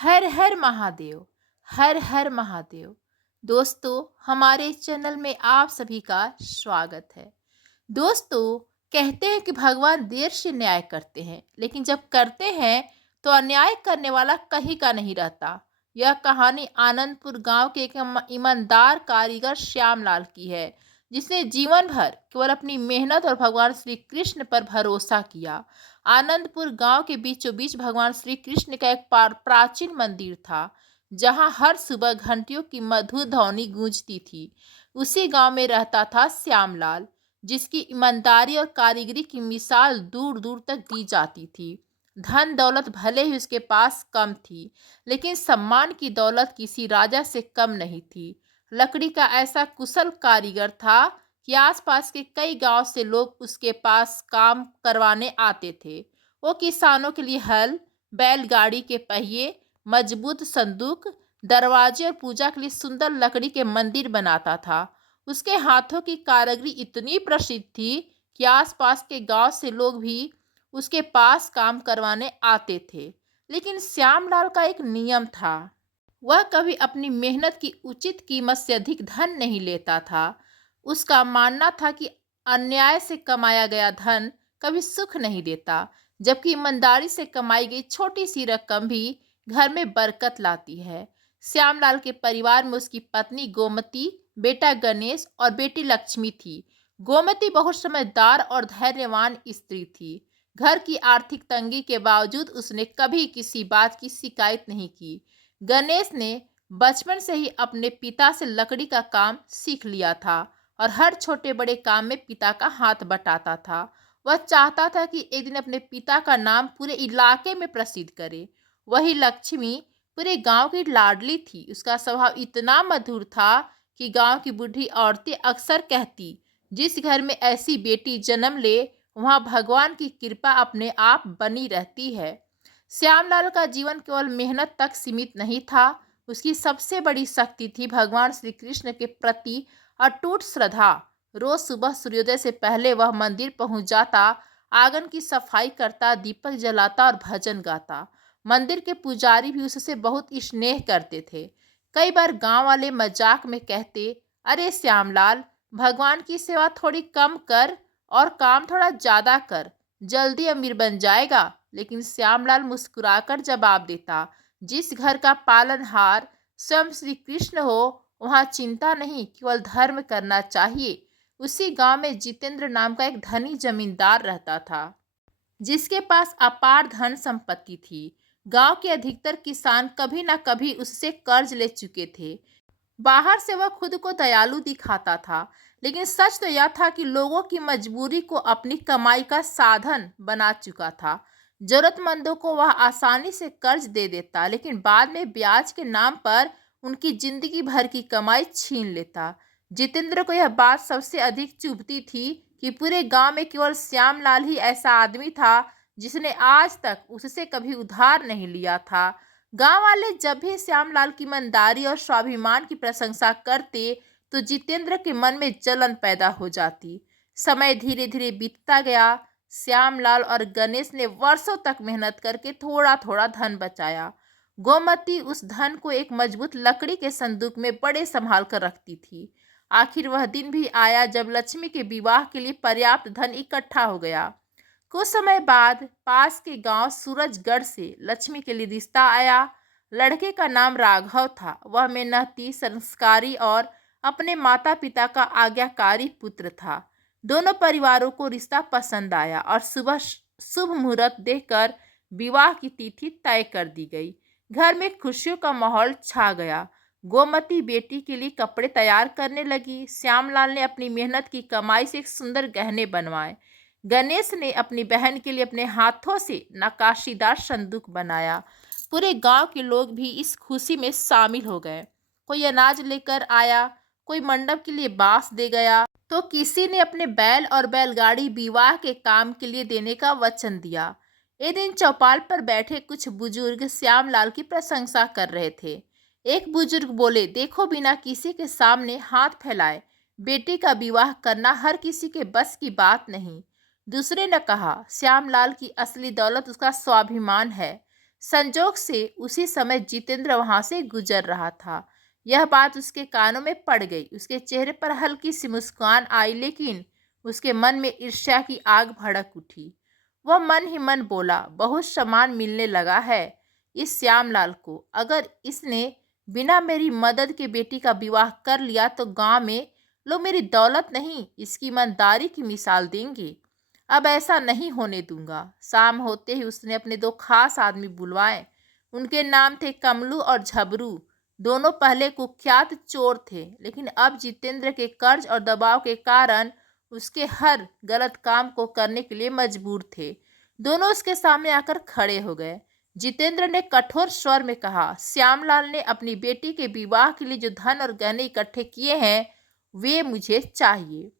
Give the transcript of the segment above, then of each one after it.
हर हर महादेव। हर हर महादेव। दोस्तों, हमारे चैनल में आप सभी का स्वागत है। दोस्तों, कहते हैं कि भगवान देर से न्याय करते हैं, लेकिन जब करते हैं तो अन्याय करने वाला कहीं का नहीं रहता। यह कहानी आनंदपुर गांव के एक ईमानदार कारीगर श्यामलाल की है, जिसने जीवन भर केवल अपनी मेहनत और भगवान श्री कृष्ण पर भरोसा किया। आनंदपुर गांव के बीचों बीच भगवान श्री कृष्ण का एक प्राचीन मंदिर था, जहां हर सुबह घंटियों की मधुर ध्वनि गूंजती थी। उसी गांव में रहता था श्यामलाल, जिसकी ईमानदारी और कारीगरी की मिसाल दूर दूर तक दी जाती थी। धन दौलत भले ही उसके पास कम थी, लेकिन सम्मान की दौलत किसी राजा से कम नहीं थी। लकड़ी का ऐसा कुशल कारीगर था कि आसपास के कई गांव से लोग उसके पास काम करवाने आते थे। वो किसानों के लिए हल, बैलगाड़ी के पहिए, मजबूत संदूक, दरवाजे और पूजा के लिए सुंदर लकड़ी के मंदिर बनाता था। उसके हाथों की कारीगरी इतनी प्रसिद्ध थी कि आसपास के गांव से लोग भी उसके पास काम करवाने आते थे। लेकिन श्यामलाल का एक नियम था। वह कभी अपनी मेहनत की उचित कीमत से अधिक धन नहीं लेता था। उसका मानना था कि अन्याय से कमाया गया धन कभी सुख नहीं देता, जबकि ईमानदारी से कमाई गई छोटी सी रकम भी घर में बरकत लाती है। श्यामलाल के परिवार में उसकी पत्नी गोमती, बेटा गणेश और बेटी लक्ष्मी थी। गोमती बहुत समझदार और धैर्यवान स्त्री थी। घर की आर्थिक तंगी के बावजूद उसने कभी किसी बात की शिकायत नहीं की। गणेश ने बचपन से ही अपने पिता से लकड़ी का काम सीख लिया था और हर छोटे बड़े काम में पिता का हाथ बटाता था। वह चाहता था कि एक दिन अपने पिता का नाम पूरे इलाके में प्रसिद्ध करे। वही लक्ष्मी पूरे गांव की लाडली थी। उसका स्वभाव इतना मधुर था कि गांव की बूढ़ी औरतें अक्सर कहती, जिस घर में ऐसी बेटी जन्म ले वहां भगवान की कृपा अपने आप बनी रहती है। श्यामलाल का जीवन केवल मेहनत तक सीमित नहीं था। उसकी सबसे बड़ी शक्ति थी भगवान श्री कृष्ण के प्रति अटूट श्रद्धा। रोज सुबह सूर्योदय से पहले वह मंदिर पहुंच जाता, आंगन की सफाई करता, दीपक जलाता और भजन गाता। मंदिर के पुजारी भी उससे बहुत स्नेह करते थे। कई बार गांव वाले मजाक में कहते, अरे श्यामलाल, भगवान की सेवा थोड़ी कम कर और काम थोड़ा ज्यादा कर, जल्दी अमीर बन जाएगा। लेकिन श्यामलाल मुस्कुराकर जवाब देता, जिस घर का पालनहार स्वयं श्री कृष्ण हो वहां चिंता नहीं, केवल धर्म करना चाहिए। उसी गांव में जितेंद्र नाम का एक धनी जमींदार रहता था, जिसके पास अपार धन संपत्ति थी। गांव के अधिकतर किसान कभी ना कभी उससे कर्ज ले चुके थे। बाहर से वह खुद को दयालु दिखाता था, लेकिन सच तो यह था कि लोगों की मजबूरी को अपनी कमाई का साधन बना चुका था। जरूरतमंदों को वह आसानी से कर्ज दे देता, लेकिन बाद में ब्याज के नाम पर उनकी जिंदगी भर की कमाई छीन लेता। जितेंद्र को यह बात सबसे अधिक चुभती थी कि पूरे गांव में केवल श्यामलाल ही ऐसा आदमी था जिसने आज तक उससे कभी उधार नहीं लिया था। गांव वाले जब भी श्यामलाल की ईमानदारी और स्वाभिमान की प्रशंसा करते, तो जितेंद्र के मन में जलन पैदा हो जाती। समय धीरे धीरे बीतता गया। श्यामलाल और गणेश ने वर्षों तक मेहनत करके थोड़ा थोड़ा धन बचाया। गोमती उस धन को एक मजबूत लकड़ी के संदूक में बड़े संभाल कर रखती थी। आखिर वह दिन भी आया जब लक्ष्मी के विवाह के लिए पर्याप्त धन इकट्ठा हो गया। कुछ समय बाद पास के गांव सूरजगढ़ से लक्ष्मी के लिए रिश्ता आया। लड़के का नाम राघव था। वह मेहनती, संस्कारी और अपने माता पिता का आज्ञाकारी पुत्र था। दोनों परिवारों को रिश्ता पसंद आया और सुबह शुभ मुहूर्त देखकर विवाह की तिथि तय कर दी गई। घर में खुशियों का माहौल छा गया। गोमती बेटी के लिए कपड़े तैयार करने लगी। श्यामलाल ने अपनी मेहनत की कमाई से एक सुंदर गहने बनवाए। गणेश ने अपनी बहन के लिए अपने हाथों से नक्काशीदार संदूक बनाया। पूरे गांव के लोग भी इस खुशी में शामिल हो गए। कोई अनाज लेकर आया, कोई मंडप के लिए बांस दे गया, तो किसी ने अपने बैल और बैलगाड़ी विवाह के काम के लिए देने का वचन दिया। एक दिन चौपाल पर बैठे कुछ बुजुर्ग श्यामलाल की प्रशंसा कर रहे थे। एक बुजुर्ग बोले, देखो, बिना किसी के सामने हाथ फैलाए बेटी का विवाह करना हर किसी के बस की बात नहीं। दूसरे ने कहा, श्यामलाल की असली दौलत उसका स्वाभिमान है। संजोग से उसी समय जितेंद्र वहां से गुजर रहा था। यह बात उसके कानों में पड़ गई। उसके चेहरे पर हल्की सी मुस्कान आई, लेकिन उसके मन में ईर्ष्या की आग भड़क उठी। वह मन ही मन बोला, बहुत सम्मान मिलने लगा है इस श्यामलाल को। अगर इसने बिना मेरी मदद के बेटी का विवाह कर लिया तो गांव में लोग मेरी दौलत नहीं, इसकी ईमानदारी की मिसाल देंगे। अब ऐसा नहीं होने दूंगा। शाम होते ही उसने अपने दो खास आदमी बुलवाए। उनके नाम थे कमलू और झबरू। दोनों पहले कुख्यात चोर थे, लेकिन अब जितेंद्र के कर्ज और दबाव के कारण उसके हर गलत काम को करने के लिए मजबूर थे। दोनों उसके सामने आकर खड़े हो गए। जितेंद्र ने कठोर स्वर में कहा, श्यामलाल ने अपनी बेटी के विवाह के लिए जो धन और गहने इकट्ठे किए हैं वे मुझे चाहिए।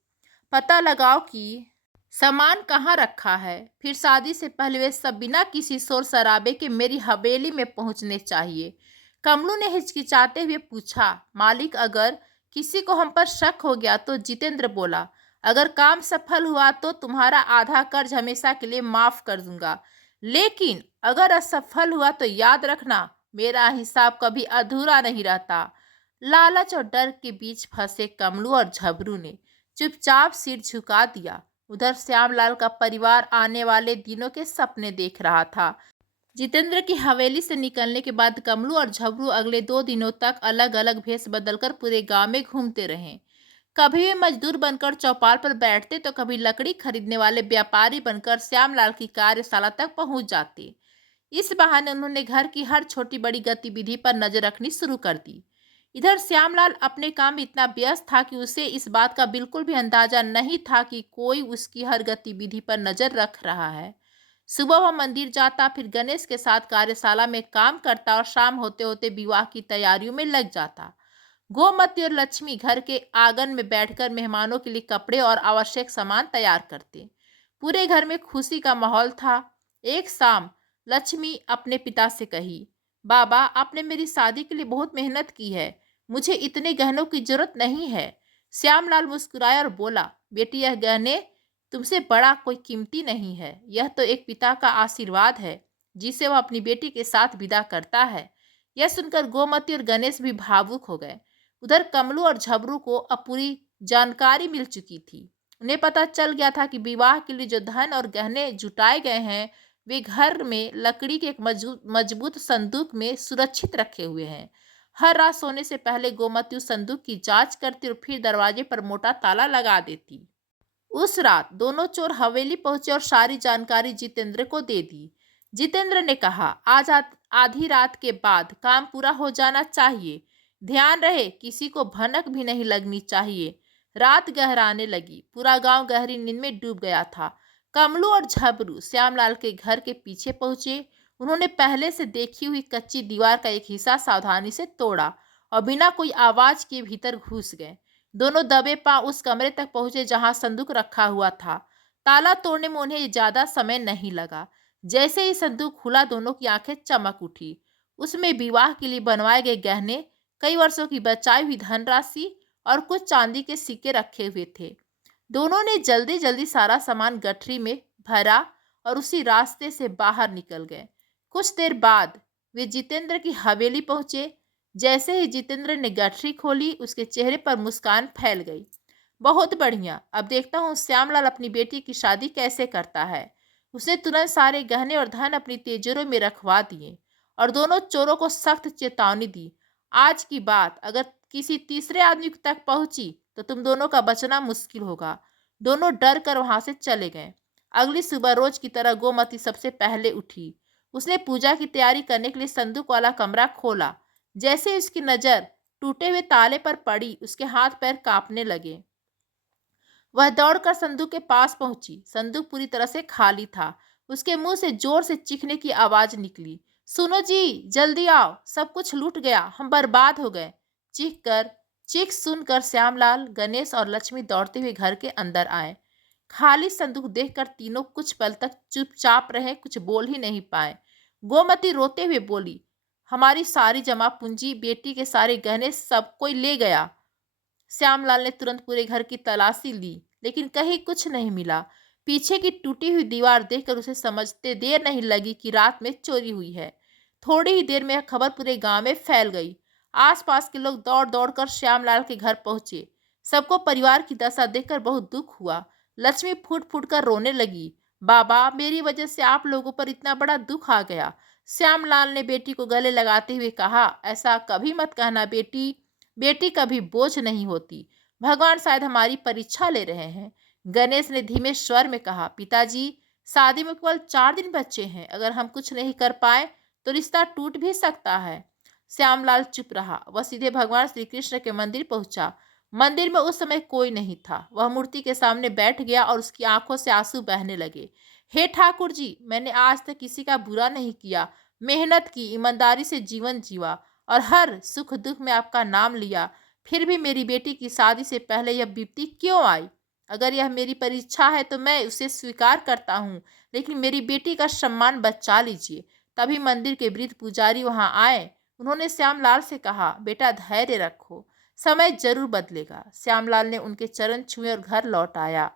पता लगाओ कि सामान कहाँ रखा है, फिर शादी से पहले वे सब बिना किसी शोर शराबे के मेरी हवेली में पहुंचने चाहिए। कमलू ने हिचकिचाते हुए पूछा, मालिक अगर किसी को हम पर शक हो गया तो? जितेंद्र बोला, अगर काम सफल हुआ तो तुम्हारा आधा कर्ज हमेशा के लिए माफ कर दूंगा, लेकिन अगर असफल हुआ तो याद रखना मेरा हिसाब कभी अधूरा नहीं रहता। लालच और डर के बीच फंसे कमलू और झबरू ने चुपचाप सिर झुका दिया। उधर श्यामलाल का परिवार आने वाले दिनों के सपने देख रहा था। जितेंद्र की हवेली से निकलने के बाद कमलू और झबरू अगले 2 दिनों तक अलग अलग भेष बदलकर पूरे गांव में घूमते रहे। कभी वे मजदूर बनकर चौपाल पर बैठते तो कभी लकड़ी खरीदने वाले व्यापारी बनकर श्यामलाल की कार्यशाला तक पहुंच जाते। इस बहाने उन्होंने घर की हर छोटी बड़ी गतिविधि पर नजर रखनी शुरू कर दी। इधर श्यामलाल अपने काम में इतना व्यस्त था कि उसे इस बात का बिल्कुल भी अंदाजा नहीं था कि कोई उसकी हर गतिविधि पर नजर रख रहा है। सुबह वह मंदिर जाता, फिर गणेश के साथ कार्यशाला में काम करता और शाम होते होते विवाह की तैयारियों में लग जाता। गोमती और लक्ष्मी घर के आंगन में बैठकर मेहमानों के लिए कपड़े और आवश्यक सामान तैयार करते। पूरे घर में खुशी का माहौल था। एक शाम लक्ष्मी अपने पिता से कही, बाबा आपने मेरी शादी के लिए बहुत मेहनत की है, मुझे इतने गहनों की जरूरत नहीं है। श्यामलाल मुस्कुराया और बोला, बेटी यह गहने तुमसे बड़ा कोई कीमती नहीं है, यह तो एक पिता का आशीर्वाद है जिसे वह अपनी बेटी के साथ विदा करता है। यह सुनकर गोमती और गणेश भी भावुक हो गए। उधर कमलू और झबरू को अब पूरी जानकारी मिल चुकी थी। उन्हें पता चल गया था कि विवाह के लिए जो धन और गहने जुटाए गए हैं वे घर में लकड़ी के एक मजबूत संदूक में सुरक्षित रखे हुए हैं। हर रात सोने से पहले गोमती उस संदूक की जांच करती और फिर दरवाजे पर मोटा ताला लगा देती। उस रात दोनों चोर हवेली पहुंचे और सारी जानकारी जितेंद्र को दे दी। जितेंद्र ने कहा, आज आधी रात के बाद काम पूरा हो जाना चाहिए। ध्यान रहे किसी को भनक भी नहीं लगनी चाहिए। रात गहराने लगी। पूरा गांव गहरी नींद में डूब गया था। कमलू और झबरू श्यामलाल के घर के पीछे पहुंचे। उन्होंने पहले से देखी हुई कच्ची दीवार का एक हिस्सा सावधानी से तोड़ा और बिना कोई आवाज के भीतर घुस गए। दोनों दबे पांव उस कमरे तक पहुंचे जहां संदूक रखा हुआ था। ताला तोड़ने में उन्हें ज्यादा समय नहीं लगा। जैसे ही संदूक खुला दोनों की आंखें चमक उठी। उसमें विवाह के लिए बनवाए गए गहने, कई वर्षों की बचाई हुई धनराशि और कुछ चांदी के सिक्के रखे हुए थे। दोनों ने जल्दी जल्दी सारा सामान गठरी में भरा और उसी रास्ते से बाहर निकल गए। कुछ देर बाद वे जितेंद्र की हवेली पहुंचे। जैसे ही जितेंद्र ने गठरी खोली उसके चेहरे पर मुस्कान फैल गई। बहुत बढ़िया, अब देखता हूँ श्यामलाल अपनी बेटी की शादी कैसे करता है। उसने तुरंत सारे गहने और धन अपनी तिजोरी में रखवा दिए और दोनों चोरों को सख्त चेतावनी दी, आज की बात अगर किसी तीसरे आदमी तक पहुंची तो तुम दोनों का बचना मुश्किल होगा। दोनों डर कर वहां से चले गए। अगली सुबह रोज की तरह गोमती सबसे पहले उठी। उसने पूजा की तैयारी करने के लिए संदूक वाला कमरा खोला। जैसे उसकी नजर टूटे हुए ताले पर पड़ी उसके हाथ पैर कांपने लगे। वह दौड़कर संदूक के पास पहुंची। संदूक पूरी तरह से खाली था। उसके मुंह से जोर से चीखने की आवाज निकली, सुनो जी जल्दी आओ, सब कुछ लूट गया, हम बर्बाद हो गए। चीख सुनकर श्यामलाल, गणेश और लक्ष्मी दौड़ते हुए घर के अंदर आए। खाली संदूक देखकर तीनों कुछ पल तक चुपचाप रहे, कुछ बोल ही नहीं पाए। गोमती रोते हुए बोली, हमारी सारी जमा पूंजी, बेटी के सारे गहने सब कोई ले गया। श्यामलाल ने तुरंत पूरे घर की तलाशी ली, लेकिन कहीं कुछ नहीं मिला। पीछे की टूटी हुई दीवार देखकर उसे समझते देर नहीं लगी कि रात में चोरी हुई है। थोड़ी ही देर में यह खबर पूरे गांव में फैल गई। आसपास के लोग दौड़ दौड़ कर श्यामलाल के घर पहुंचे। सबको परिवार की दशा देखकर बहुत दुख हुआ। लक्ष्मी फूट फूट कर रोने लगी। बाबा, मेरी वजह से आप लोगों पर इतना बड़ा दुख आ गया। श्यामलाल ने बेटी को गले लगाते हुए कहा, ऐसा कभी मत कहना बेटी। बेटी कभी बोझ नहीं होती। भगवान शायद हमारी परीक्षा ले रहे हैं। गणेश ने धीमे स्वर में कहा, पिताजी, शादी में केवल 4 दिन बच्चे हैं। अगर हम कुछ नहीं कर पाए तो रिश्ता टूट भी सकता है। श्यामलाल चुप रहा। वह सीधे भगवान श्री कृष्ण के मंदिर पहुंचा। मंदिर में उस समय कोई नहीं था। वह मूर्ति के सामने बैठ गया और उसकी आंखों से आंसू बहने लगे। हे ठाकुर जी, मैंने आज तक किसी का बुरा नहीं किया। मेहनत की, ईमानदारी से जीवन जीवा और हर सुख दुख में आपका नाम लिया। फिर भी मेरी बेटी की शादी से पहले यह विपत्ति क्यों आई? अगर यह मेरी परीक्षा है तो मैं उसे स्वीकार करता हूँ, लेकिन मेरी बेटी का सम्मान बचा लीजिए। तभी मंदिर के वृद्ध पुजारी वहां आए। उन्होंने श्यामलाल से कहा, बेटा धैर्य रखो, समय जरूर बदलेगा। श्यामलाल ने उनके चरण छुए और घर लौट आया।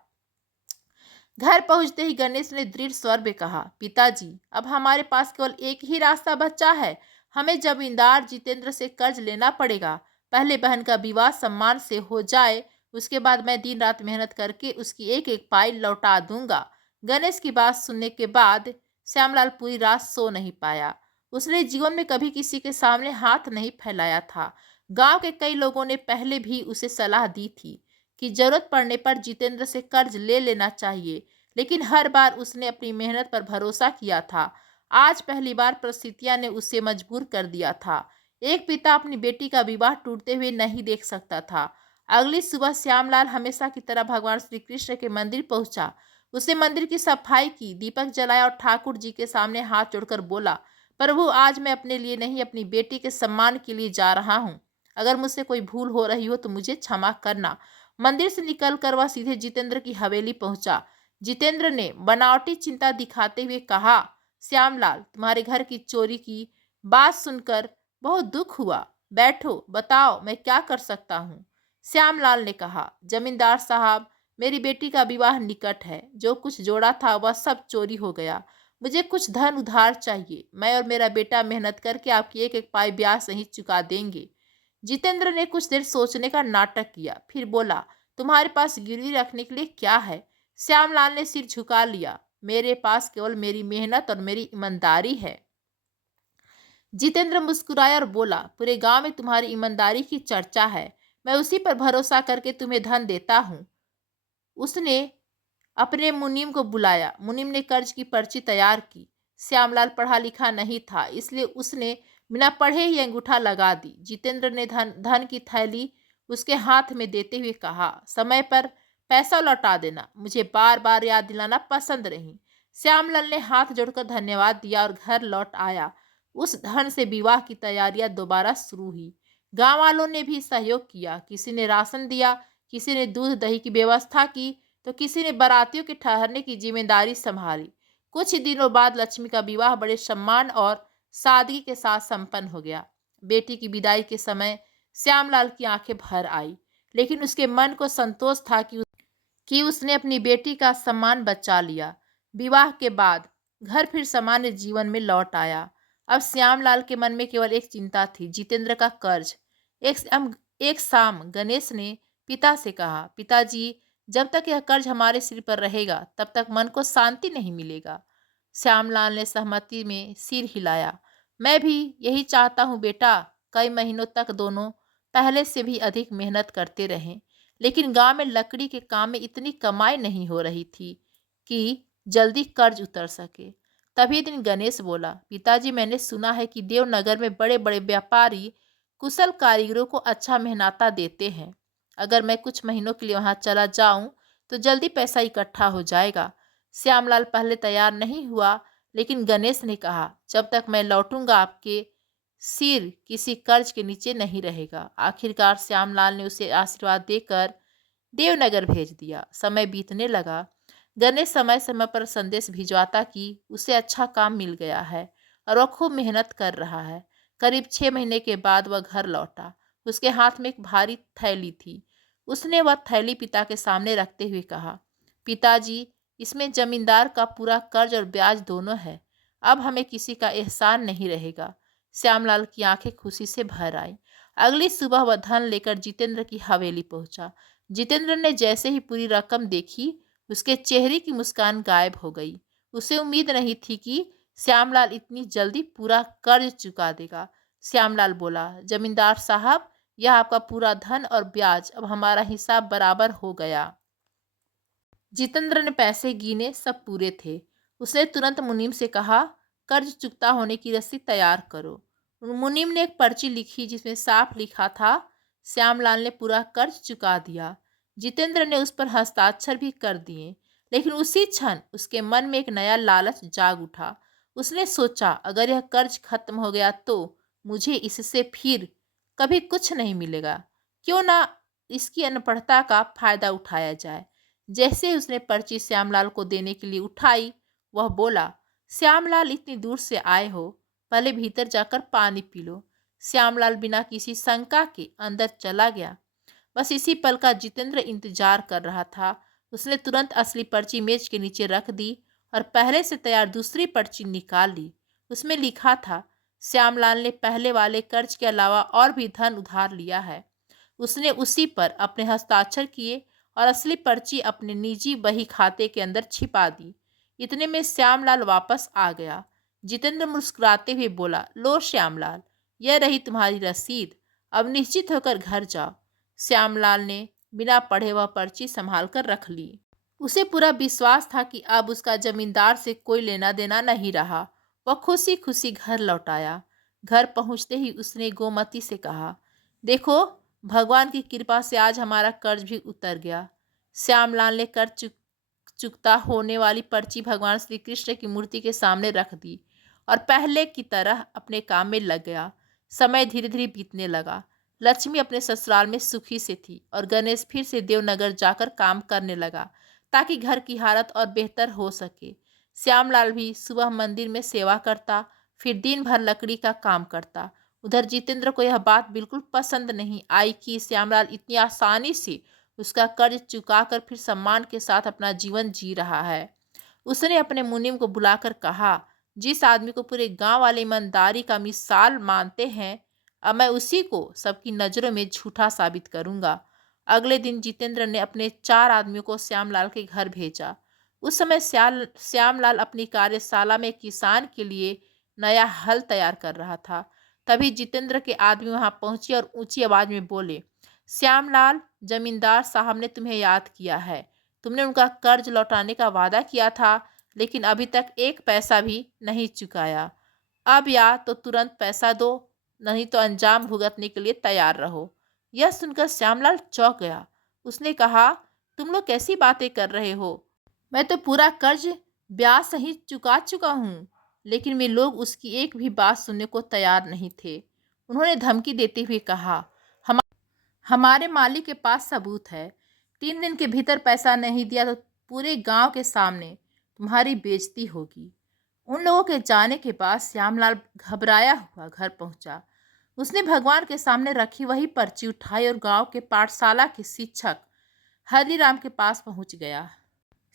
घर पहुंचते ही गणेश ने दृढ़ स्वर में कहा, पिताजी, अब हमारे पास केवल एक ही रास्ता बचा है। हमें जमींदार जितेंद्र से कर्ज लेना पड़ेगा। पहले बहन का विवाह सम्मान से हो जाए, उसके बाद मैं दिन रात मेहनत करके उसकी एक एक पाई लौटा दूंगा। गणेश की बात सुनने के बाद श्यामलाल पूरी रात सो नहीं पाया। उसने जीवन में कभी किसी के सामने हाथ नहीं फैलाया था। गांव के कई लोगों ने पहले भी उसे सलाह दी थी कि जरूरत पड़ने पर जितेंद्र से कर्ज ले लेना चाहिए, लेकिन हर बार उसने अपनी मेहनत पर भरोसा किया था। आज पहली बार परिस्थितियां ने उसे मजबूर कर दिया था। एक पिता अपनी बेटी का विवाह टूटते हुए नहीं देख सकता था। अगली सुबह श्यामलाल हमेशा की तरह भगवान श्री कृष्ण के मंदिर पहुंचा। उसने मंदिर की सफाई की, दीपक जलाया और ठाकुर जी के सामने हाथ जोड़कर बोला, प्रभु, आज मैं अपने लिए नहीं, अपनी बेटी के सम्मान के लिए जा रहा हूँ। अगर मुझसे कोई भूल हो रही हो तो मुझे क्षमा करना। मंदिर से निकलकर वह सीधे जितेंद्र की हवेली पहुंचा। जितेंद्र ने बनावटी चिंता दिखाते हुए कहा, श्यामलाल, तुम्हारे घर की चोरी की बात सुनकर बहुत दुख हुआ। बैठो, बताओ मैं क्या कर सकता हूँ। श्यामलाल ने कहा, जमींदार साहब, मेरी बेटी का विवाह निकट है। जो कुछ जोड़ा था वह सब चोरी हो गया। मुझे कुछ धन उधार चाहिए। मैं और मेरा बेटा मेहनत करके आपकी एक एक पाई ब्याज सहित चुका देंगे। जितेंद्र ने कुछ देर सोचने का नाटक किया, फिर बोला, तुम्हारे पास गिरवी रखने के लिए क्या है? श्यामलाल ने सिर झुका लिया, मेरे पास केवल मेरी मेहनत और मेरी ईमानदारी है। जितेंद्र मुस्कुराया और बोला, पूरे गांव में तुम्हारी ईमानदारी की चर्चा है। मैं उसी पर भरोसा करके तुम्हें धन देता हूँ। उसने अपने मुनीम को बुलाया। मुनीम ने कर्ज की पर्ची तैयार की। श्यामलाल पढ़ा लिखा नहीं था, इसलिए उसने बिना पढ़े ही अंगूठा लगा दी। जितेंद्र ने धन धन की थैली उसके हाथ में देते हुए कहा, समय पर पैसा लौटा देना। मुझे बार बार याद दिलाना पसंद नहीं। श्यामलाल ने हाथ जोड़कर धन्यवाद दिया और घर लौट आया। उस धन से विवाह की तैयारियां दोबारा शुरू हुई। गांव वालों ने भी सहयोग किया। किसी ने राशन दिया, किसी ने दूध दही की व्यवस्था की, तो किसी ने बारातियों के ठहरने की जिम्मेदारी संभाली। कुछ ही दिनों बाद लक्ष्मी का विवाह बड़े सम्मान और सादगी के साथ संपन्न हो गया। बेटी की विदाई के समय श्यामलाल की आंखें भर आई, लेकिन उसके मन को संतोष था कि उसने अपनी बेटी का सम्मान बचा लिया। विवाह के बाद घर फिर सामान्य जीवन में लौट आया। अब श्यामलाल के मन में केवल एक चिंता थी, जितेंद्र का कर्ज। एक शाम गणेश ने पिता से कहा, पिताजी, जब तक यह कर्ज हमारे सिर पर रहेगा तब तक मन को शांति नहीं मिलेगा। श्यामलाल ने सहमति में सिर हिलाया। मैं भी यही चाहता हूँ बेटा। कई महीनों तक दोनों पहले से भी अधिक मेहनत करते रहे, लेकिन गांव में लकड़ी के काम में इतनी कमाई नहीं हो रही थी कि जल्दी कर्ज उतर सके। तभी दिन गणेश बोला, पिताजी, मैंने सुना है कि देवनगर में बड़े बड़े व्यापारी कुशल कारीगरों को अच्छा मेहनता देते हैं। अगर मैं कुछ महीनों के लिए वहां चला जाऊं तो जल्दी पैसा इकट्ठा हो जाएगा। श्यामलाल पहले तैयार नहीं हुआ, लेकिन गणेश ने कहा, जब तक मैं लौटूंगा आपके सिर किसी कर्ज के नीचे नहीं रहेगा। आखिरकार श्यामलाल ने उसे आशीर्वाद देकर देवनगर भेज दिया। समय बीतने लगा। गणेश समय समय पर संदेश भिजवाता कि उसे अच्छा काम मिल गया है और वह खूब मेहनत कर रहा है। करीब 6 महीने के बाद वह घर लौटा। उसके हाथ में एक भारी थैली थी। उसने वह थैली पिता के सामने रखते हुए कहा, पिताजी, इसमें जमींदार का पूरा कर्ज और ब्याज दोनों है। अब हमें किसी का एहसान नहीं रहेगा। श्यामलाल की आंखें खुशी से भर आई। अगली सुबह वह धन लेकर जितेंद्र की हवेली पहुंचा। जितेंद्र ने जैसे ही पूरी रकम देखी, उसके चेहरे की मुस्कान गायब हो गई। उसे उम्मीद नहीं थी कि श्यामलाल इतनी जल्दी पूरा कर्ज चुका देगा। श्यामलाल बोला, जमींदार साहब, यह आपका पूरा धन और ब्याज, अब हमारा हिसाब बराबर हो गया। जितेंद्र ने पैसे गिने, सब पूरे थे। उसने तुरंत मुनीम से कहा, कर्ज चुकता होने की रसीद तैयार करो। मुनीम ने एक पर्ची लिखी जिसमें साफ लिखा था, श्यामलाल ने पूरा कर्ज चुका दिया। जितेंद्र ने उस पर हस्ताक्षर भी कर दिए, लेकिन उसी क्षण उसके मन में एक नया लालच जाग उठा। उसने सोचा, अगर यह कर्ज खत्म हो गया तो मुझे इससे फिर कभी कुछ नहीं मिलेगा। क्यों ना इसकी अनपढ़ता का फायदा उठाया जाए। जैसे ही उसने पर्ची श्यामलाल को देने के लिए उठाई, वह बोला, श्यामलाल, इतनी दूर से आए हो, पहले भीतर जाकर पानी पी लो। श्यामलाल बिना किसी शंका के अंदर चला गया। बस इसी पल का जितेंद्र इंतजार कर रहा था। उसने तुरंत असली पर्ची मेज के नीचे रख दी और पहले से तैयार दूसरी पर्ची निकाल ली। उसमें लिखा था, श्यामलाल ने पहले वाले कर्ज के अलावा और भी धन उधार लिया है। उसने उसी पर अपने हस्ताक्षर किए और असली पर्ची अपने निजी बही खाते के अंदर छिपा दी। इतने में श्यामलाल वापस आ गया। जितेंद्र मुस्कुराते हुए बोला, लो श्यामलाल, यह रही तुम्हारी रसीद, अब निश्चित होकर घर जाओ। श्यामलाल ने बिना पढ़े वह पर्ची संभाल कर रख ली। उसे पूरा विश्वास था कि अब उसका जमींदार से कोई लेना देना नहीं रहा। वह खुशी खुशी घर लौट आया। घर पहुंचते ही उसने गोमती से कहा, देखो, भगवान की कृपा से आज हमारा कर्ज भी उतर गया। श्यामलाल ने चुकता होने वाली पर्ची भगवान श्री कृष्ण की मूर्ति के सामने रख दी और पहले की तरह अपने काम में लग गया। समय धीरे धीरे बीतने लगा। लक्ष्मी अपने ससुराल में सुखी से थी और गणेश फिर से देवनगर जाकर काम करने लगा ताकि घर की हालत और बेहतर हो सके। श्यामलाल भी सुबह मंदिर में सेवा करता, फिर दिन भर लकड़ी का काम करता। उधर जितेंद्र को यह बात बिल्कुल पसंद नहीं आई कि श्यामलाल इतनी आसानी से उसका कर्ज चुकाकर फिर सम्मान के साथ अपना जीवन जी रहा है। उसने अपने मुनीम को बुलाकर कहा, जिस आदमी को पूरे गांव वाले ईमानदारी का मिसाल मानते हैं, अब मैं उसी को सबकी नज़रों में झूठा साबित करूंगा। अगले दिन जितेंद्र ने अपने 4 आदमियों को श्यामलाल के घर भेजा। उस समय श्यामलाल अपनी कार्यशाला में किसान के लिए नया हल तैयार कर रहा था। तभी जितेंद्र के आदमी वहां पहुंचे और ऊंची आवाज में बोले, श्यामलाल, जमींदार साहब ने तुम्हें याद किया है। तुमने उनका कर्ज लौटाने का वादा किया था, लेकिन अभी तक एक पैसा भी नहीं चुकाया। अब या तो तुरंत पैसा दो, नहीं तो अंजाम भुगतने के लिए तैयार रहो। यह सुनकर श्यामलाल चौंक गया। उसने कहा, तुम लोग कैसी बातें कर रहे हो? मैं तो पूरा कर्ज ब्याज सहित चुका चुका हूँ। लेकिन वे लोग उसकी एक भी बात सुनने को तैयार नहीं थे। उन्होंने धमकी देते हुए कहा, हमारे मालिक के पास सबूत है। 3 दिन के भीतर पैसा नहीं दिया तो पूरे गांव के सामने तुम्हारी बेइज्जती होगी। उन लोगों के जाने के बाद श्यामलाल घबराया हुआ घर पहुंचा। उसने भगवान के सामने रखी वही पर्ची उठाई और गांव के पाठशाला के शिक्षक हरिराम के पास पहुंच गया।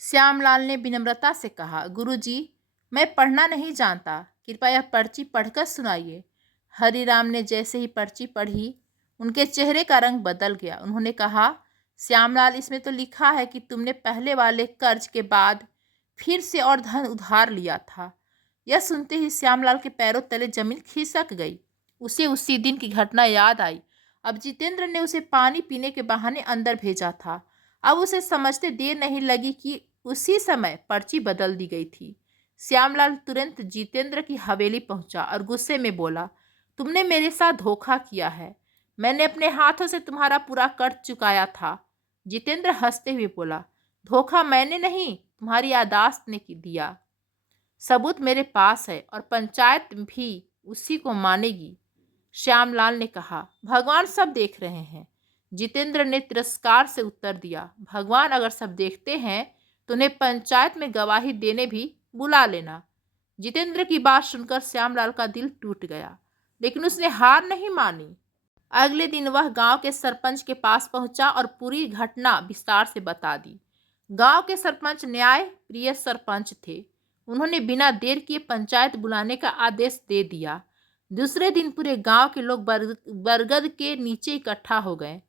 श्यामलाल ने विनम्रता से कहा, गुरुजी, मैं पढ़ना नहीं जानता, कृपया यह पर्ची पढ़कर सुनाइए। हरिराम ने जैसे ही पर्ची पढ़ी, उनके चेहरे का रंग बदल गया। उन्होंने कहा, श्यामलाल, इसमें तो लिखा है कि तुमने पहले वाले कर्ज के बाद फिर से और धन उधार लिया था। यह सुनते ही श्यामलाल के पैरों तले जमीन खिसक गई। उसे उसी दिन की घटना याद आई। अब जितेंद्र ने उसे पानी पीने के बहाने अंदर भेजा था। अब उसे समझते देर नहीं लगी कि उसी समय पर्ची बदल दी गई थी। श्यामलाल तुरंत जितेंद्र की हवेली पहुंचा और गुस्से में बोला, तुमने मेरे साथ धोखा किया है। मैंने अपने हाथों से तुम्हारा पूरा कर्ज चुकाया था। जितेंद्र हंसते हुए बोला, धोखा मैंने नहीं, तुम्हारी यादाश्त ने दिया। सबूत मेरे पास है और पंचायत भी उसी को मानेगी। श्यामलाल ने कहा, भगवान सब देख रहे हैं। जितेंद्र ने तिरस्कार से उत्तर दिया, भगवान अगर सब देखते हैं तो उन्हें पंचायत में गवाही देने भी बुला लेना। जितेंद्र की बात सुनकर श्यामलाल का दिल टूट गया, लेकिन उसने हार नहीं मानी। अगले दिन वह गांव के सरपंच के पास पहुंचा और पूरी घटना विस्तार से बता दी। गांव के सरपंच न्याय प्रिय सरपंच थे। उन्होंने बिना देर किए पंचायत बुलाने का आदेश दे दिया। दूसरे दिन पूरे गांव के लोग बरगद के नीचे इकट्ठा हो गए।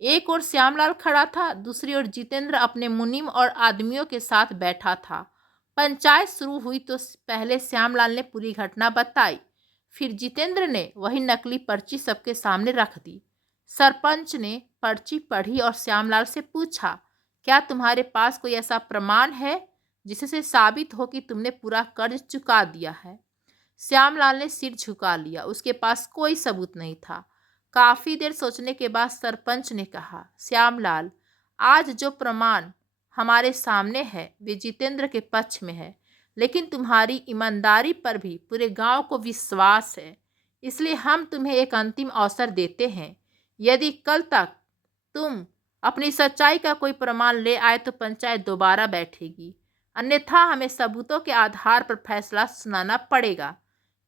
एक ओर श्यामलाल खड़ा था, दूसरी ओर जितेंद्र अपने मुनीम और आदमियों के साथ बैठा था। पंचायत शुरू हुई तो पहले श्यामलाल ने पूरी घटना बताई, फिर जितेंद्र ने वही नकली पर्ची सबके सामने रख दी। सरपंच ने पर्ची पढ़ी और श्यामलाल से पूछा, क्या तुम्हारे पास कोई ऐसा प्रमाण है जिससे साबित हो कि तुमने पूरा कर्ज चुका दिया है? श्यामलाल ने सिर झुका लिया, उसके पास कोई सबूत नहीं था। काफी देर सोचने के बाद सरपंच ने कहा, श्यामलाल, आज जो प्रमाण हमारे सामने है वे जितेंद्र के पक्ष में है, लेकिन तुम्हारी ईमानदारी पर भी पूरे गांव को विश्वास है। इसलिए हम तुम्हें एक अंतिम अवसर देते हैं। यदि कल तक तुम अपनी सच्चाई का कोई प्रमाण ले आए तो पंचायत दोबारा बैठेगी, अन्यथा हमें सबूतों के आधार पर फैसला सुनाना पड़ेगा।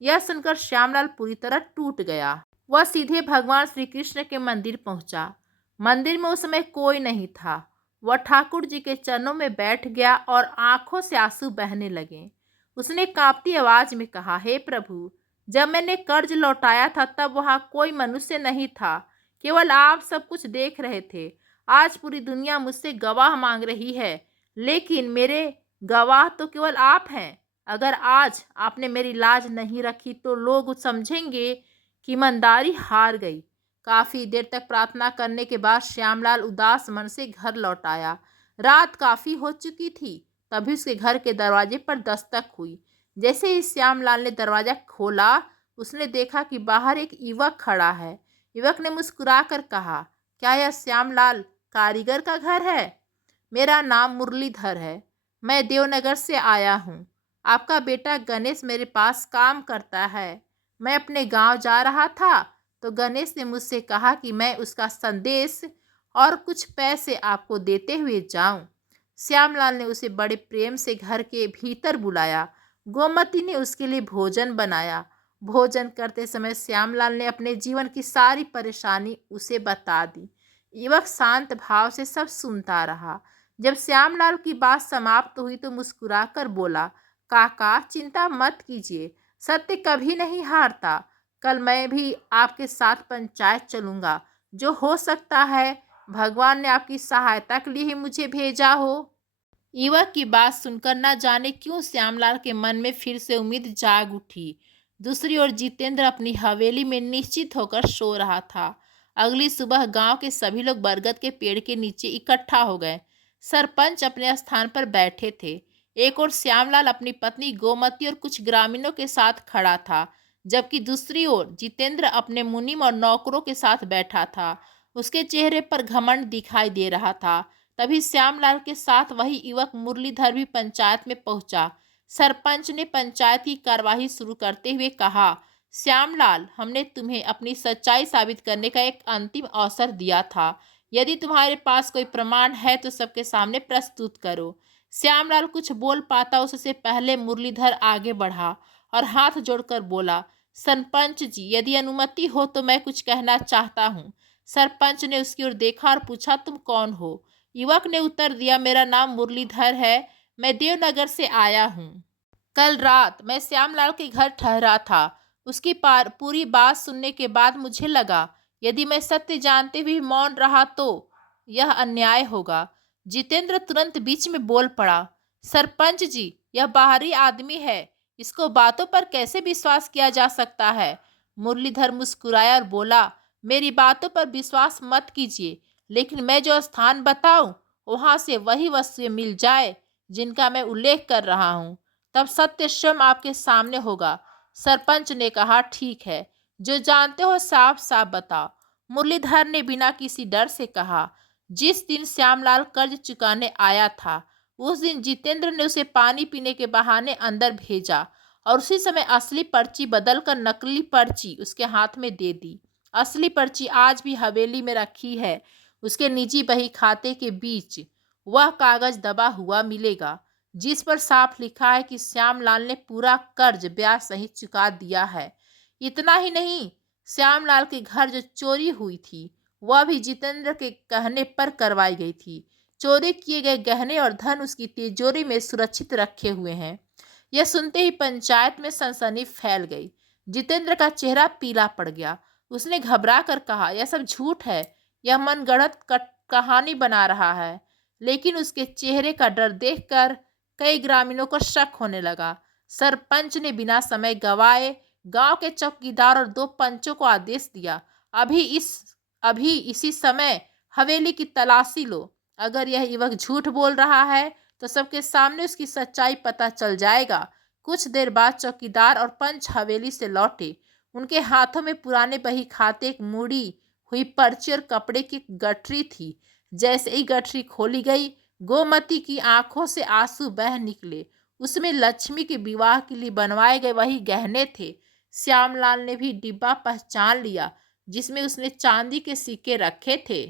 यह सुनकर श्यामलाल पूरी तरह टूट गया। वह सीधे भगवान श्री कृष्ण के मंदिर पहुंचा। मंदिर में उस समय कोई नहीं था। वह ठाकुर जी के चरणों में बैठ गया और आंखों से आंसू बहने लगे। उसने कांपती आवाज में कहा, हे प्रभु, जब मैंने कर्ज लौटाया था तब वहां कोई मनुष्य नहीं था, केवल आप सब कुछ देख रहे थे। आज पूरी दुनिया मुझसे गवाह मांग रही है, लेकिन मेरे गवाह तो केवल आप हैं। अगर आज आपने मेरी लाज नहीं रखी तो लोग समझेंगे कि ईमानदारी हार गई। काफी देर तक प्रार्थना करने के बाद श्यामलाल उदास मन से घर लौट आया। रात काफी हो चुकी थी, तभी उसके घर के दरवाजे पर दस्तक हुई। जैसे ही श्यामलाल ने दरवाजा खोला, उसने देखा कि बाहर एक युवक खड़ा है। युवक ने मुस्कुराकर कहा, क्या यह श्यामलाल कारीगर का घर है? मेरा नाम मुरलीधर है, मैं देवनगर से आया हूँ। आपका बेटा गणेश मेरे पास काम करता है। मैं अपने गांव जा रहा था तो गणेश ने मुझसे कहा कि मैं उसका संदेश और कुछ पैसे आपको देते हुए जाऊं। श्यामलाल ने उसे बड़े प्रेम से घर के भीतर बुलाया। गोमती ने उसके लिए भोजन बनाया। भोजन करते समय श्यामलाल ने अपने जीवन की सारी परेशानी उसे बता दी। युवक शांत भाव से सब सुनता रहा। जब श्यामलाल की बात समाप्त हुई तो मुस्कुराकर बोला, काका, चिंता मत कीजिए, सत्य कभी नहीं हारता। कल मैं भी आपके साथ पंचायत चलूंगा। जो हो सकता है भगवान ने आपकी सहायता के लिए ही मुझे भेजा हो। युवक की बात सुनकर न जाने क्यों श्यामलाल के मन में फिर से उम्मीद जाग उठी। दूसरी ओर जितेंद्र अपनी हवेली में निश्चित होकर सो रहा था। अगली सुबह गांव के सभी लोग बरगद के पेड़ के नीचे इकट्ठा हो गए। सरपंच अपने स्थान पर बैठे थे। एक ओर श्यामलाल अपनी पत्नी गोमती और कुछ ग्रामीणों के साथ खड़ा था, जबकि दूसरी ओर जितेंद्र अपने मुनीम और नौकरों के साथ बैठा था। उसके चेहरे पर घमंड दिखाई दे रहा था। तभी श्यामलाल के साथ वही युवक मुरलीधर भी पंचायत में पहुंचा। सरपंच ने पंचायत की कार्यवाही शुरू करते हुए कहा, श्यामलाल, हमने तुम्हें अपनी सच्चाई साबित करने का एक अंतिम अवसर दिया था। यदि तुम्हारे पास कोई प्रमाण है तो सबके सामने प्रस्तुत करो। श्यामलाल कुछ बोल पाता उससे पहले मुरलीधर आगे बढ़ा और हाथ जोड़कर बोला, सरपंच जी, यदि अनुमति हो तो मैं कुछ कहना चाहता हूँ। सरपंच ने उसकी ओर देखा और पूछा, तुम कौन हो? युवक ने उत्तर दिया, मेरा नाम मुरलीधर है, मैं देवनगर से आया हूँ। कल रात मैं श्यामलाल के घर ठहरा था। उसकी पूरी बात सुनने के बाद मुझे लगा, यदि मैं सत्य जानते हुए मौन रहा तो यह अन्याय होगा। जितेंद्र तुरंत बीच में बोल पड़ा, सरपंच जी, यह बाहरी आदमी है, इसको बातों पर कैसे विश्वास किया जा सकता है? मुरलीधर मुस्कुराया और बोला, मेरी बातों पर विश्वास मत कीजिए, लेकिन मैं जो स्थान बताऊं वहां से वही वस्तुएं मिल जाए जिनका मैं उल्लेख कर रहा हूं, तब सत्य स्वयं आपके सामने होगा। सरपंच ने कहा, ठीक है, जो जानते हो साफ साफ बताओ। मुरलीधर ने बिना किसी डर से कहा, जिस दिन श्यामलाल कर्ज चुकाने आया था उस दिन जितेंद्र ने उसे पानी पीने के बहाने अंदर भेजा और उसी समय असली पर्ची बदलकर नकली पर्ची उसके हाथ में दे दी। असली पर्ची आज भी हवेली में रखी है। उसके निजी बही खाते के बीच वह कागज दबा हुआ मिलेगा जिस पर साफ लिखा है कि श्यामलाल ने पूरा कर्ज ब्याज सहित चुका दिया है। इतना ही नहीं, श्यामलाल के घर जो चोरी हुई थी वह भी जितेंद्र के कहने पर करवाई गई थी। चोरी किए गए गहने और धन उसकी तिजोरी में सुरक्षित रखे हुए हैं। यह सुनते ही पंचायत में सनसनी फैल गई। जितेंद्र का चेहरा पीला पड़ गया। उसने घबरा कर कहा, यह सब झूठ है, यह मनगढ़ंत कहानी बना रहा है। लेकिन उसके चेहरे का डर देखकर कई ग्रामीणों को शक होने लगा। सरपंच ने बिना समय गवाए गांव के चौकीदार और 2 पंचों को आदेश दिया, अभी इसी समय हवेली की तलाशी लो। अगर यह युवक झूठ बोल रहा है तो सबके सामने उसकी सच्चाई पता चल जाएगा। कुछ देर बाद चौकीदार और पंच हवेली से लौटे। उनके हाथों में पुराने बही खाते, एक मुड़ी हुई पर्ची और कपड़े की गठरी थी। जैसे ही गठरी खोली गई, गोमती की आंखों से आंसू बह निकले। उसमें लक्ष्मी के विवाह के लिए बनवाए गए वही गहने थे। श्यामलाल ने भी डिब्बा पहचान लिया जिसमें उसने चांदी के सिक्के रखे थे।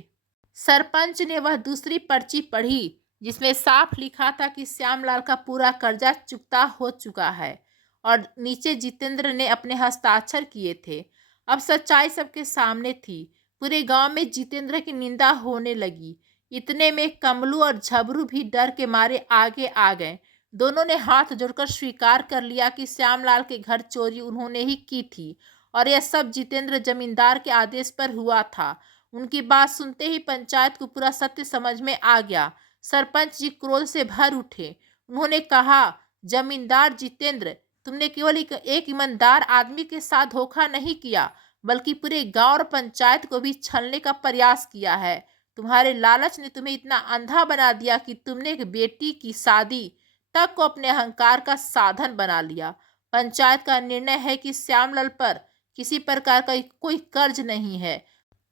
सरपंच ने वह दूसरी पर्ची पढ़ी जिसमें साफ लिखा था कि श्यामलाल का पूरा कर्जा चुकता हो चुका है और नीचे जितेंद्र ने अपने हस्ताक्षर किए थे। अब सच्चाई सबके सामने थी। पूरे गांव में जितेंद्र की निंदा होने लगी। इतने में कमलू और झबरू भी डर के मारे आगे आ गए। दोनों ने हाथ जोड़कर स्वीकार कर लिया कि श्यामलाल के घर चोरी उन्होंने ही की थी और यह सब जितेंद्र जमींदार के आदेश पर हुआ था। उनकी बात सुनते ही पंचायत को पूरा सत्य समझ में आ गया। सरपंच जी क्रोध से भर उठे। उन्होंने कहा, जमींदार जितेंद्र, तुमने केवल एक ईमानदार आदमी के साथ धोखा नहीं किया बल्कि पूरे गांव और पंचायत को भी छलने का प्रयास किया है। तुम्हारे लालच ने तुम्हें इतना अंधा बना दिया कि तुमने एक बेटी की शादी तक को अपने अहंकार का साधन बना लिया। पंचायत का निर्णय है कि श्यामलाल पर किसी प्रकार का कोई कर्ज नहीं है।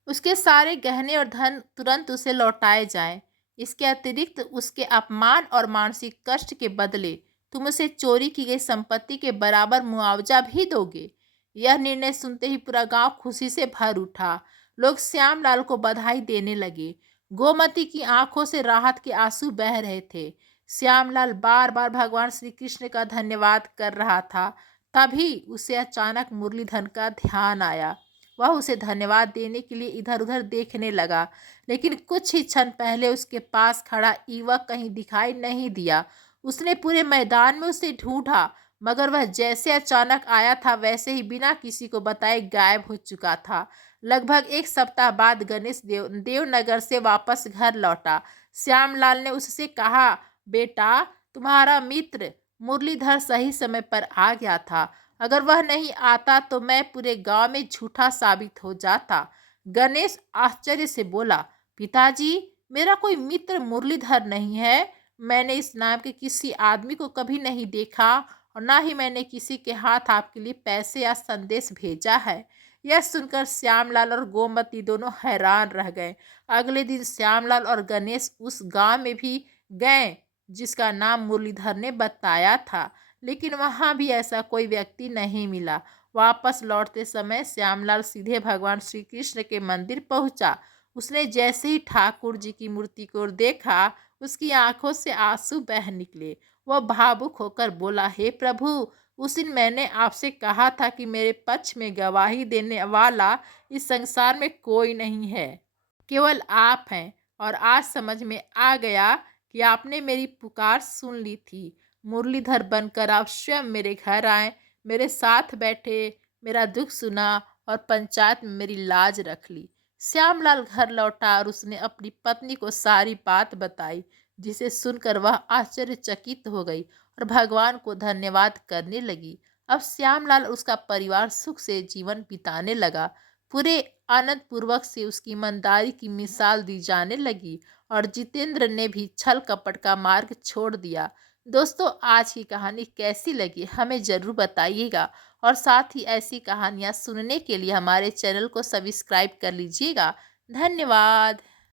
उसके सारे गहने और धन तुरंत उसे लौटाए जाएं। इसके अतिरिक्त उसके अपमान और मानसिक कष्ट के बदले तुम उसे चोरी की गई संपत्ति के बराबर मुआवजा भी दोगे। यह निर्णय सुनते ही पूरा गांव खुशी से भर उठा। लोग श्यामलाल को बधाई देने लगे। गोमती की आंखों से राहत के आंसू बह रहे थे। श्यामलाल बार बार भगवान श्री कृष्ण का धन्यवाद कर रहा था। तभी उसे अचानक मुरलीधर का ध्यान आया। वह उसे धन्यवाद देने के लिए इधर उधर देखने लगा, लेकिन कुछ ही क्षण पहले उसके पास खड़ा युवक कहीं दिखाई नहीं दिया। उसने पूरे मैदान में उसे ढूंढा, मगर वह जैसे अचानक आया था वैसे ही बिना किसी को बताए गायब हो चुका था। लगभग 1 सप्ताह बाद गणेश देवनगर से वापस घर लौटा। श्यामलाल ने उससे कहा, बेटा, तुम्हारा मित्र मुरलीधर सही समय पर आ गया था। अगर वह नहीं आता तो मैं पूरे गांव में झूठा साबित हो जाता। गणेश आश्चर्य से बोला, पिताजी, मेरा कोई मित्र मुरलीधर नहीं है। मैंने इस नाम के किसी आदमी को कभी नहीं देखा और ना ही मैंने किसी के हाथ आपके लिए पैसे या संदेश भेजा है। यह सुनकर श्यामलाल और गोमती दोनों हैरान रह गए। अगले दिन श्यामलाल और गणेश उस गांव में भी गए जिसका नाम मुरलीधर ने बताया था, लेकिन वहां भी ऐसा कोई व्यक्ति नहीं मिला। वापस लौटते समय श्यामलाल सीधे भगवान श्री कृष्ण के मंदिर पहुंचा। उसने जैसे ही ठाकुर जी की मूर्ति को देखा, उसकी आंखों से आंसू बह निकले। वह भावुक होकर बोला, हे प्रभु, उस दिन मैंने आपसे कहा था कि मेरे पक्ष में गवाही देने वाला इस संसार में कोई नहीं है, केवल आप हैं। और आज समझ में आ गया कि आपने मेरी पुकार सुन ली थी। मुरलीधर बनकर आप स्वयं मेरे घर आए, मेरे साथ बैठे, मेरा दुख सुना और पंचायत में मेरी लाज रख ली। श्यामलाल घर लौटा और उसने अपनी पत्नी को सारी बात बताई, जिसे सुनकर वह आश्चर्यचकित हो गई और भगवान को धन्यवाद करने लगी। अब श्यामलाल और उसका परिवार सुख से जीवन बिताने लगा। पूरे आनंद पूर्वक से उसकी ईमानदारी की मिसाल दी जाने लगी और जितेंद्र ने भी छल कपट का मार्ग छोड़ दिया। दोस्तों, आज की कहानी कैसी लगी हमें ज़रूर बताइएगा और साथ ही ऐसी कहानियाँ सुनने के लिए हमारे चैनल को सब्सक्राइब कर लीजिएगा। धन्यवाद।